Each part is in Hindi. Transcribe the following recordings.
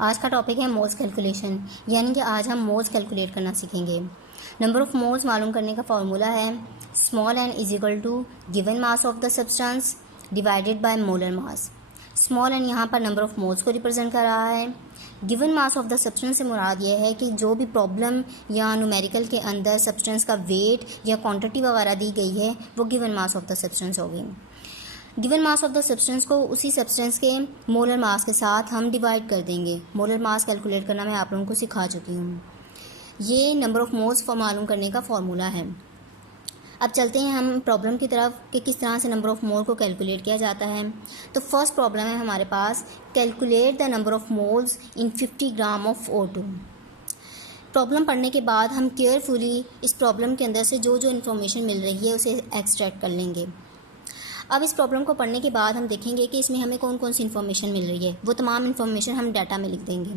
आज का टॉपिक है मोल्स कैलकुलेशन, यानी कि आज हम मोल्स कैलकुलेट करना सीखेंगे। नंबर ऑफ मोल्स मालूम करने का फॉर्मूला है small n is equal to given mass of the substance divided by molar mass. Small n यहाँ पर नंबर ऑफ मोल्स को रिप्रेजेंट कर रहा है। Given mass of the substance से मुराद ये है कि जो भी प्रॉब्लम या न्यूमेरिकल के अंदर सब्सटेंस का वेट या क्वांटिटी वगैरह दी गई है वो given mass of the substance होगी। Given mass of the substance को उसी सब्सटेंस के मोलर मास के साथ हम डिवाइड कर देंगे। मोलर मास कैलकुलेट करना मैं आप लोगों को सिखा चुकी हूँ। ये नंबर ऑफ मोल्स मालूम करने का फॉर्मूला है। अब चलते हैं हम प्रॉब्लम की तरफ कि किस तरह से नंबर ऑफ मोल को कैलकुलेट किया जाता है। तो फर्स्ट प्रॉब्लम है हमारे पास, calculate the number of moles in 50 gram of O2। Problem पढ़ने के बाद हम केयरफुली इस प्रॉब्लम के अंदर से जो इन्फॉर्मेशन मिल रही है उसे एक्सट्रैक्ट कर लेंगे। अब इस प्रॉब्लम को पढ़ने के बाद हम देखेंगे कि इसमें हमें कौन कौन सी इन्फॉर्मेशन मिल रही है। वो तमाम इन्फॉर्मेशन हम डाटा में लिख देंगे।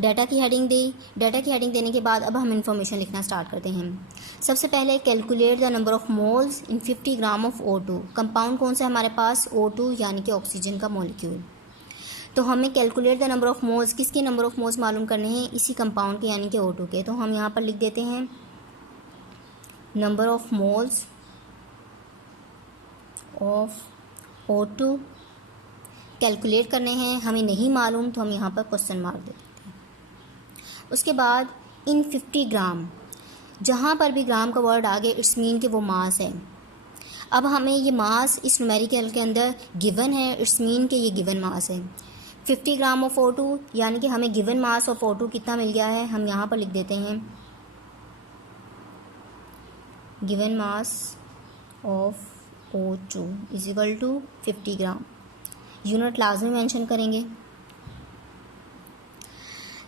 डाटा की हेडिंग दी। डाटा की हेडिंग देने के बाद अब हम इन्फॉर्मेशन लिखना स्टार्ट करते हैं। सबसे पहले calculate the number of moles in 50 gram of O2। Compound कौन सा है हमारे पास? O2 यानी कि ऑक्सीजन का मॉलिक्यूल। तो हमें calculate the number of moles, किसके नंबर ऑफ मोल्स मालूम करने हैं? इसी कंपाउंड के यानी कि O2 के। तो हम यहाँ पर लिख देते हैं number of moles of O2 calculate करने हैं, हमें नहीं मालूम तो हम यहाँ पर क्वेश्चन मार्क दे देते हैं। उसके बाद इन 50 ग्राम, जहाँ पर भी ग्राम का वर्ड आगे इट्स मीन कि वो मास है। अब हमें ये मास इस न्यूमेरिकल के अंदर गिवन है, इट्स मीन कि ये गिवन मास है 50 ग्राम ऑफ O2, यानी कि हमें गिवन मास ऑफ O2 कितना मिल गया है। हम यहाँ पर लिख देते हैं given mass of O2 is equal to 50 gram. Unit लाजमी मेंशन करेंगे।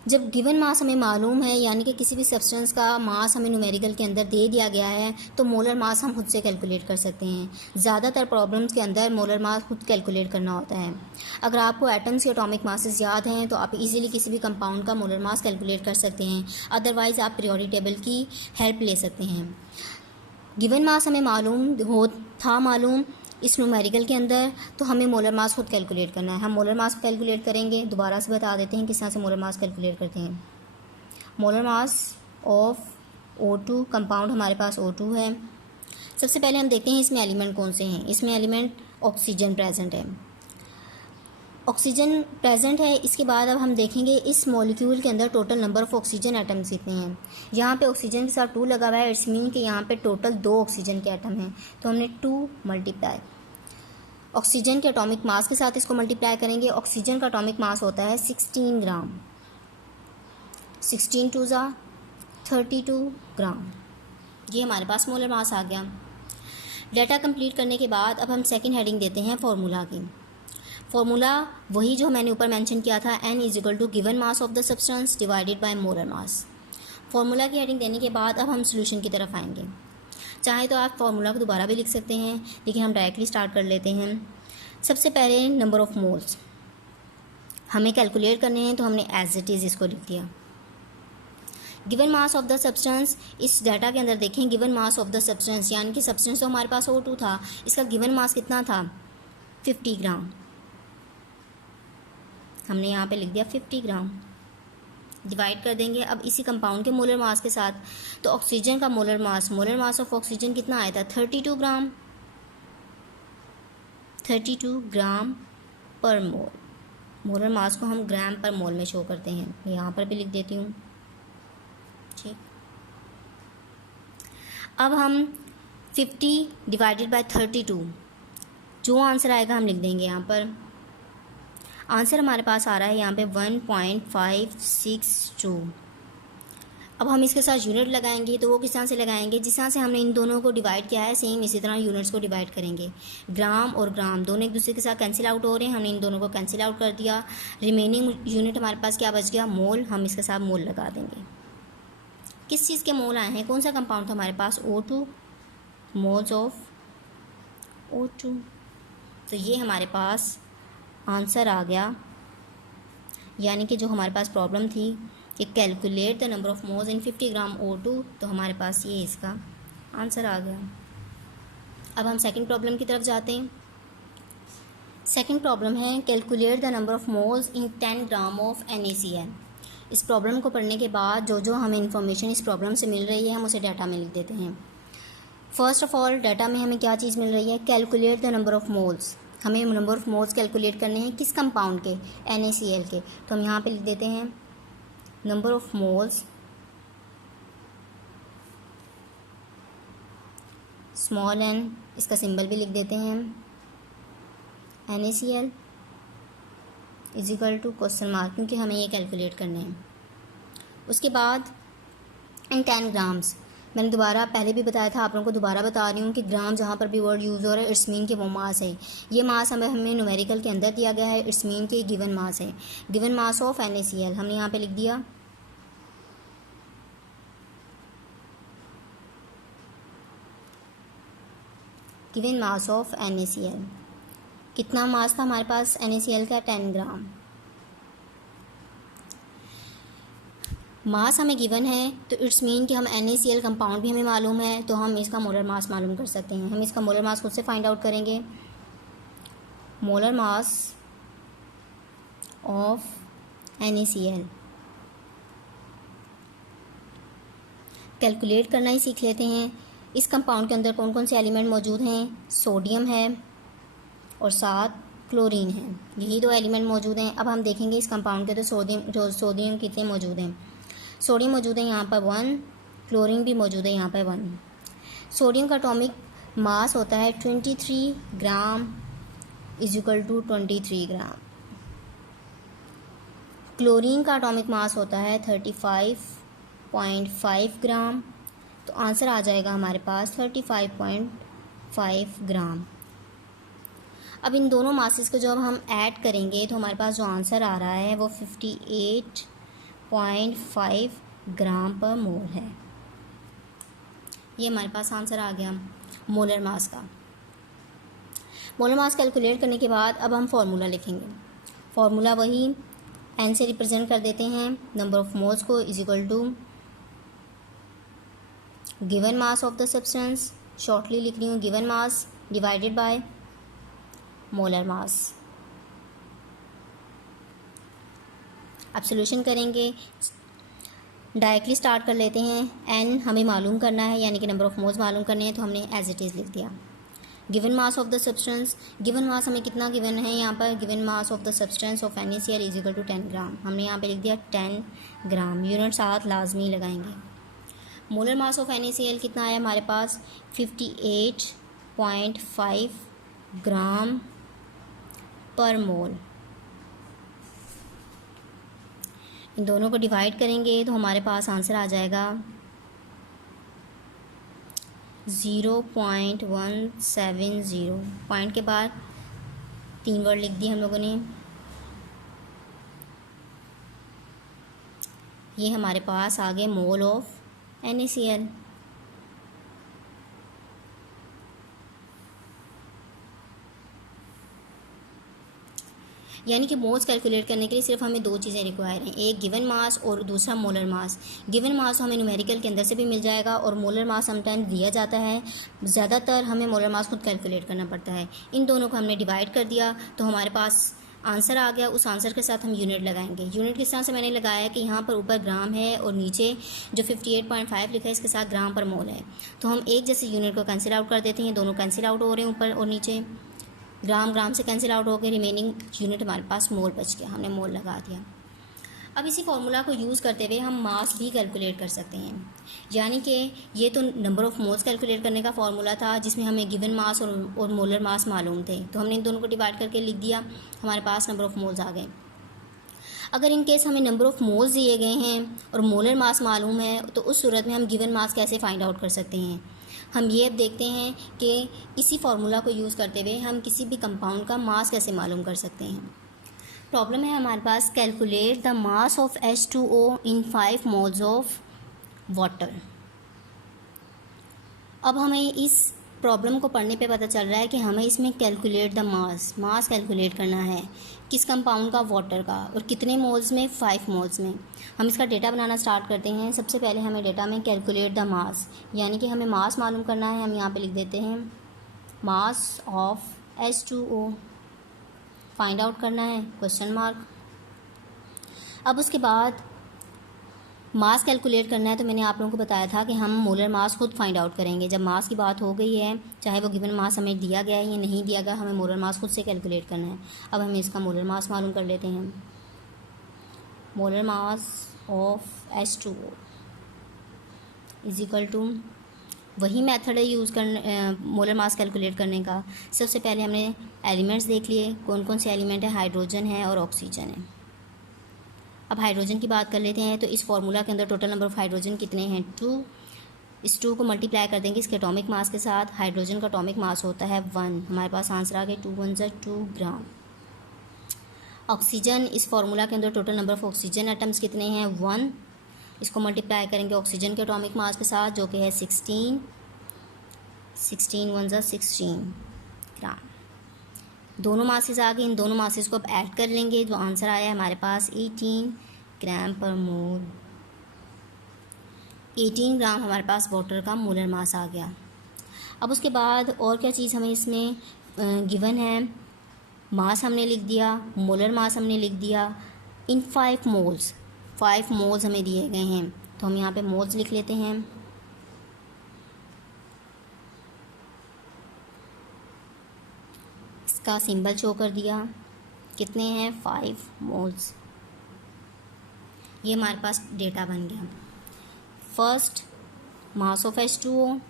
जब गिवन मास हमें मालूम है, यानी कि किसी भी सब्सटेंस का मास हमें न्यूमेरिकल के अंदर दे दिया गया है, तो मोलर मास हम खुद से कैलकुलेट कर सकते हैं। ज़्यादातर प्रॉब्लम्स के अंदर मोलर मास खुद कैलकुलेट करना होता है। अगर आपको एटम्स के एटॉमिक मासेस याद हैं तो आप इजीली किसी भी कंपाउंड का मोलर मास कैलकुलेट कर सकते हैं। अदरवाइज़ आप पीरियोडिक टेबल की हेल्प ले सकते हैं। गिवन मास हमें मालूम इस न्यूमेरिकल के अंदर, तो हमें मोलर मास खुद कैलकुलेट करना है। हम मोलर मास कैलकुलेट करेंगे। दोबारा से बता देते हैं किस तरह से मोलर मास कैलकुलेट करते हैं। Molar mass of O2, compound हमारे पास O2 है। सबसे पहले हम देखते हैं इसमें एलिमेंट कौन से हैं। इसमें एलिमेंट ऑक्सीजन प्रेजेंट है। ऑक्सीजन प्रेजेंट है। इसके बाद अब हम देखेंगे इस मॉलिक्यूल के अंदर total number of oxygen atoms कितने हैं। यहाँ पे ऑक्सीजन के साथ 2 लगा हुआ है, इट्स मीन कि यहाँ पे टोटल 2 ऑक्सीजन के एटम हैं। तो हमने 2 मल्टीप्लाई ऑक्सीजन के एटॉमिक मास के साथ इसको मल्टीप्लाई करेंगे। ऑक्सीजन का एटॉमिक मास होता है 16 ग्राम। 16 2 ज़ा 32 ग्राम। ये हमारे पास मोलर मास आ गया। डाटा कंप्लीट करने के बाद अब हम सेकेंड हेडिंग देते हैं फॉर्मूला की। फॉर्मूला वही जो मैंने ऊपर मेंशन किया था, n is equal to given mass of the substance divided by molar mass. Formula की हेडिंग देने के बाद अब हम सोल्यूशन की तरफ आएंगे। चाहे तो आप फॉर्मूला को दोबारा भी लिख सकते हैं, लेकिन हम डायरेक्टली स्टार्ट कर लेते हैं। सबसे पहले नंबर ऑफ मोल्स हमें कैलकुलेट करने हैं, तो हमने एज इट इज़ इसको लिख दिया। Given mass of the substance, इस डाटा के अंदर देखें given mass of the substance, यानी कि सब्सटेंस तो हमारे पास O2 था, इसका गिवन मास कितना था? 50 ग्राम। हमने यहाँ पे लिख दिया 50 ग्राम। डिवाइड कर देंगे अब इसी कंपाउंड के मोलर मास के साथ। तो ऑक्सीजन का मोलर मास ऑफ ऑक्सीजन कितना आया था? 32 ग्राम। 32 ग्राम पर मोल। मोलर मास को हम ग्राम पर मोल में शो करते हैं। यहाँ पर भी लिख देती हूँ। ठीक। अब हम 50 डिवाइडेड बाय 32, जो आंसर आएगा हम लिख देंगे यहाँ पर। आंसर हमारे पास आ रहा है यहाँ पे 1.562। अब हम इसके साथ यूनिट लगाएंगे, तो वो किस तरह से लगाएंगे? जिस तरह से हमने इन दोनों को डिवाइड किया है, सेम इसी तरह यूनिट्स को डिवाइड करेंगे। ग्राम और ग्राम दोनों एक दूसरे के साथ कैंसिल आउट हो रहे हैं, हमने इन दोनों को कैंसिल आउट कर दिया। रिमेनिंग यूनिट हमारे पास क्या बच गया? मोल। हम इसके साथ मोल लगा देंगे। किस चीज़ के मोल आए हैं? कौन सा कंपाउंड था हमारे पास? O2, moles of O2। तो ये हमारे पास आंसर आ गया, यानी कि जो हमारे पास प्रॉब्लम थी कि calculate the number of moles in 50 gram O2, तो हमारे पास ये इसका आंसर आ गया। अब हम सेकंड प्रॉब्लम की तरफ जाते हैं। सेकंड प्रॉब्लम है calculate the number of moles in 10 gram of NaCl। इस प्रॉब्लम को पढ़ने के बाद जो हमें इन्फॉर्मेशन इस प्रॉब्लम से मिल रही है हम उसे डाटा में लिख देते हैं। फर्स्ट ऑफ ऑल डाटा में हमें क्या चीज़ मिल रही है, calculate the number of moles. हमें नंबर ऑफ मोल्स कैलकुलेट करने हैं किस कंपाउंड के, NaCl के। तो हम यहाँ पे लिख देते हैं number of moles small n, इसका सिंबल भी लिख देते हैं NaCl is equal to question mark, क्योंकि हमें ये कैलकुलेट करने हैं। उसके बाद इन 10 ग्राम्स, मैंने दोबारा पहले भी बताया था, आप लोगों को दोबारा बता रही हूँ कि ग्राम जहाँ पर भी वर्ड यूज़ हो रहा है इट्स मीन के वो मास है। ये मास हमें न्यूमेरिकल के अंदर दिया गया है, इट्स मीन के गिवन मास है। गिवन मास ऑफ NaCl हमने यहाँ पे लिख दिया गिवन मास ऑफ NaCl। कितना मास था हमारे पास NaCl का, 10 ग्राम। मास हमें गिवन है तो इट्स मीन कि हम NaCl कंपाउंड भी हमें मालूम है, तो हम इसका मोलर मास मालूम कर सकते हैं। हम इसका मोलर मास खुद से फाइंड आउट करेंगे। Molar mass of NaCl calculate करना ही सीख लेते हैं। इस कंपाउंड के अंदर कौन कौन से एलिमेंट मौजूद हैं, सोडियम है और साथ क्लोरीन है, यही 2 एलिमेंट मौजूद हैं। अब हम देखेंगे इस कंपाउंड के तो सोडियम कितने मौजूद हैं। सोडियम मौजूद है यहाँ पर 1, क्लोरीन भी मौजूद है यहाँ पर 1। सोडियम का एटॉमिक मास होता है 23 gram is equal to 23 gram. Chlorine का एटॉमिक मास होता है 35.5 ग्राम। तो आंसर आ जाएगा हमारे पास 35.5 ग्राम। अब इन दोनों मासेस को जब हम ऐड करेंगे तो हमारे पास जो आंसर आ रहा है वो 58.5 ग्राम पर मोल है। ये हमारे पास आंसर आ गया मोलर मास का। मोलर मास कैलकुलेट करने के बाद अब हम फार्मूला लिखेंगे। फार्मूला वही n से रिप्रेजेंट कर देते हैं नंबर ऑफ मोल्स को is equal to given mass of the substance, shortly लिख रही हूँ given mass divided by molar mass. अब सोल्यूशन करेंगे, डायरेक्टली स्टार्ट कर लेते हैं। n हमें मालूम करना है यानी कि नंबर ऑफ मोल्स मालूम करने हैं, तो हमने एज इट इज़ लिख दिया। Given mass of the substance, given mass हमें कितना गिवन है यहाँ पर, given mass of the substance of NaCl is equal to 10 gram. हमने यहाँ पे लिख दिया 10 ग्राम, यूनिट साथ लाजमी लगाएंगे। मोलर मास ऑफ NaCl कितना आया हमारे पास, 58.5 ग्राम पर मोल। इन दोनों को डिवाइड करेंगे तो हमारे पास आंसर आ जाएगा 0.170। पॉइंट के बाद 3 वर्ड लिख दिए हम लोगों ने। ये हमारे पास आ गए मोल ऑफ NaCl। यानी कि मोल्स कैलकुलेट करने के लिए सिर्फ हमें 2 चीज़ें रिक्वायर हैं, एक गिवन मास और दूसरा मोलर मास। गिवन मास हमें न्यूमेरिकल के अंदर से भी मिल जाएगा और मोलर मास समटाइम दिया जाता है, ज़्यादातर हमें मोलर मास खुद कैलकुलेट करना पड़ता है। इन दोनों को हमने डिवाइड कर दिया तो हमारे पास आंसर आ गया। उस आंसर के साथ हम यूनिट लगाएंगे। यूनिट किस तरह से मैंने लगाया कि यहाँ पर ऊपर ग्राम है और नीचे जो 58.5 लिखा है इसके साथ ग्राम पर मोल है, तो हम एक जैसे यूनिट को कैंसिल आउट कर देते हैं। दोनों कैंसिल आउट हो रहे हैं ऊपर और नीचे, ग्राम से कैंसिल आउट हो गए, रिमेनिंग यूनिट हमारे पास मोल बच गया, हमने मोल लगा दिया। अब इसी फार्मूला को यूज़ करते हुए हम मास भी कैलकुलेट कर सकते हैं। यानी कि ये तो नंबर ऑफ़ मोल्स कैलकुलेट करने का फार्मूला था जिसमें हमें गिवन मास और मोलर मास मालूम थे, तो हमने इन दोनों को डिवाइड करके लिख दिया, हमारे पास नंबर ऑफ़ मोल्स आ गए। अगर इन केस हमें नंबर ऑफ़ मोल्स दिए गए हैं और मोलर मास मालूम है तो उस सूरत में हम गिवन मास कैसे फाइंड आउट कर सकते हैं। हम ये अब देखते हैं कि इसी फार्मूला को यूज़ करते हुए हम किसी भी कंपाउंड का मास कैसे मालूम कर सकते हैं। प्रॉब्लम है हमारे पास, calculate the mass of H2O in 5 moles of water. अब हमें इस प्रॉब्लम को पढ़ने पे पता चल रहा है कि हमें इसमें कैलकुलेट द मास कैलकुलेट करना है किस कंपाउंड का, वाटर का, और कितने मोल्स में, 5 मोल्स में। हम इसका डेटा बनाना स्टार्ट करते हैं। सबसे पहले हमें डेटा में कैलकुलेट द मास यानी कि हमें मास मालूम करना है। हम यहाँ पे लिख देते हैं मास ऑफ H2O फाइंड आउट करना है क्वेश्चन मार्क। अब उसके बाद मास कैलकुलेट करना है। तो मैंने आप लोगों को बताया था कि हम मोलर मास खुद फाइंड आउट करेंगे। जब मास की बात हो गई है, चाहे वो गिवन मास हमें दिया गया है या नहीं दिया गया, हमें मोलर मास खुद से कैलकुलेट करना है। अब हमें इसका मोलर मास मालूम कर लेते हैं। Molar mass of H2O is equal to, वही मेथड है यूज़ करने मोलर मास कैलकुलेट करने का। सबसे पहले हमने एलिमेंट्स देख लिए, कौन कौन से एलिमेंट है, हाइड्रोजन है और ऑक्सीजन है। अब हाइड्रोजन की बात कर लेते हैं। तो इस फार्मूला के अंदर टोटल नंबर ऑफ हाइड्रोजन कितने हैं, 2। इस 2 को मल्टीप्लाई कर देंगे इसके एटॉमिक मास के साथ। हाइड्रोजन का एटॉमिक मास होता है 1। हमारे पास आंसर आ गया 2 1 जा 2 ग्राम। ऑक्सीजन, इस फार्मूला के अंदर total number of oxygen atoms कितने हैं, 1। इसको मल्टीप्लाई करेंगे ऑक्सीजन के एटॉमिक मास के साथ, जो कि है 16 1 जा 16 ग्राम। दोनों मासेस आ गए। इन दोनों मासेस को अब ऐड कर लेंगे। जो आंसर आया है हमारे पास 18 ग्राम पर मोल। 18 ग्राम हमारे पास वाटर का मोलर मास आ गया। अब उसके बाद और क्या चीज़ हमें इसमें गिवन है, मास हमने लिख दिया, मोलर मास हमने लिख दिया इन 5 मोल्स। 5 मोल्स हमें दिए गए हैं। तो हम यहाँ पे मोल्स लिख लेते हैं। इसका सिंबल शो कर दिया। कितने हैं, 5 मोल्स। ये हमारे पास डेटा बन गया। First mass of H2O,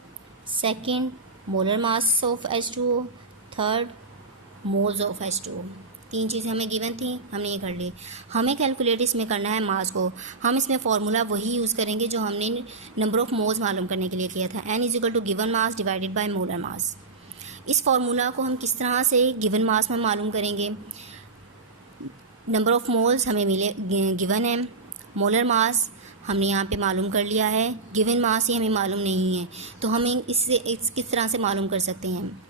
second molar mass of H2O, third moles of H2O। 3 चीज़ें हमें गिवन थी, हमने ये कर ली। हमें कैलकुलेट इसमें करना है मास को। हम इसमें फार्मूला वही यूज़ करेंगे जो हमने नंबर ऑफ मोल्स मालूम करने के लिए किया था, N is equal to given mass divided by molar mass. इस फार्मूला को हम किस तरह से गिवन मास में मालूम करेंगे, नंबर ऑफ मोल्स हमें मिले गिवन है, मोलर मास हमने यहाँ पे मालूम कर लिया है, गिवन मास ही हमें मालूम नहीं है। तो हमें इससे किस तरह से मालूम कर सकते हैं,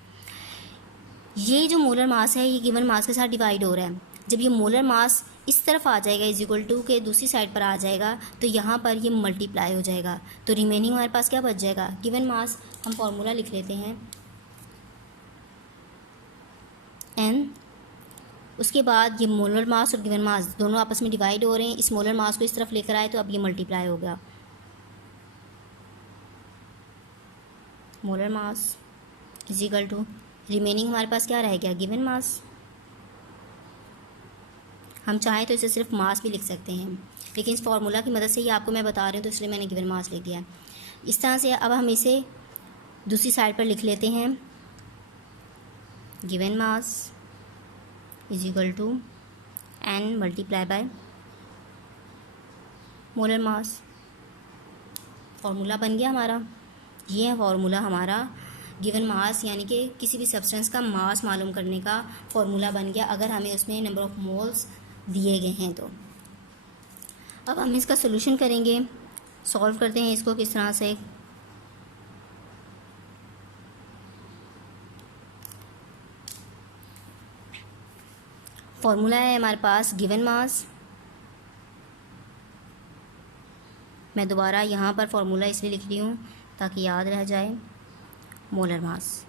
ये जो मोलर मास है ये गिवन मास के साथ डिवाइड हो रहा है। जब ये मोलर मास इस तरफ आ जाएगा इज इक्वल टू के दूसरी साइड पर आ जाएगा, तो यहाँ पर ये मल्टीप्लाई हो जाएगा। तो रिमेनिंग हमारे पास क्या बच जाएगा, गिवन मास। हम फार्मूला लिख लेते हैं N। उसके बाद ये मोलर मास और गिवन मास दोनों आपस में डिवाइड हो रहे हैं। इस मोलर मास को इस तरफ लेकर आए तो अब ये मल्टीप्लाई हो गया। Molar mass is equal to remaining हमारे पास क्या रह गया, गिवन मास। हम चाहें तो इसे सिर्फ मास भी लिख सकते हैं, लेकिन इस फार्मूला की मदद से ही आपको मैं बता रही हूँ तो इसलिए मैंने गिवन मास लिख दिया। इस तरह से अब हम इसे दूसरी साइड पर लिख लेते हैं। Given mass is equal to N multiply by molar mass. Formula बन गया हमारा। ये है फार्मूला हमारा गिवन मास, यानी कि किसी भी सब्सटेंस का मास मालूम करने का फार्मूला बन गया अगर हमें उसमें नंबर ऑफ मोल्स दिए गए हैं तो। अब हम इसका सोल्यूशन करेंगे, सॉल्व करते हैं इसको किस तरह से। फार्मूला है हमारे पास गिवन मास। मैं दोबारा यहाँ पर फार्मूला इसलिए लिख रही हूँ ताकि याद रह जाए, मोलर मास।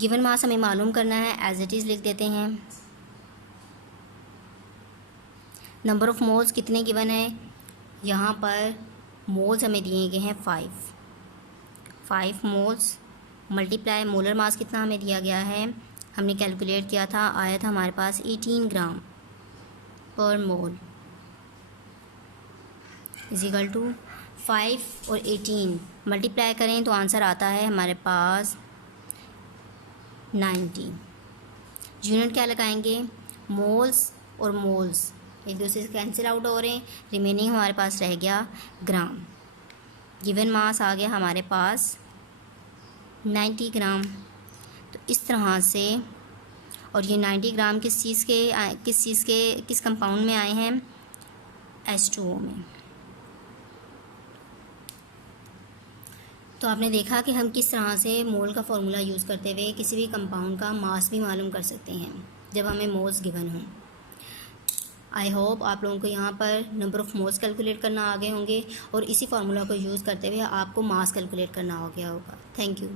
गिवन मास हमें मालूम करना है, एज इट इज़ लिख देते हैं। नंबर ऑफ मोल्स कितने गिवन है, यहाँ पर मोल्स हमें दिए गए हैं 5 मोल्स मल्टीप्लाई मोलर मास कितना हमें दिया गया है, हमने कैलकुलेट किया था, आया था हमारे पास 18 ग्राम पर मोल इज इक्वल टू 5 और 18 मल्टीप्लाई करें तो आंसर आता है हमारे पास 90। यूनिट क्या लगाएंगे, मोल्स और मोल्स एक दूसरे से कैंसिल आउट हो रहे हैं, रिमेनिंग हमारे पास रह गया ग्राम। गिवन मास आ गया हमारे पास 90 ग्राम। तो इस तरह से, और ये 90 ग्राम किस कंपाउंड में आए हैं, H2O में। तो आपने देखा कि हम किस तरह से मोल का फॉर्मूला यूज़ करते हुए किसी भी कंपाउंड का मास भी मालूम कर सकते हैं जब हमें मोल्स गिवन हों। आई होप आप लोगों को यहाँ पर नंबर ऑफ़ मोल्स कैलकुलेट करना आ गए होंगे और इसी फार्मूला को यूज़ करते हुए आपको मास कैलकुलेट करना आ गया होगा। Thank you.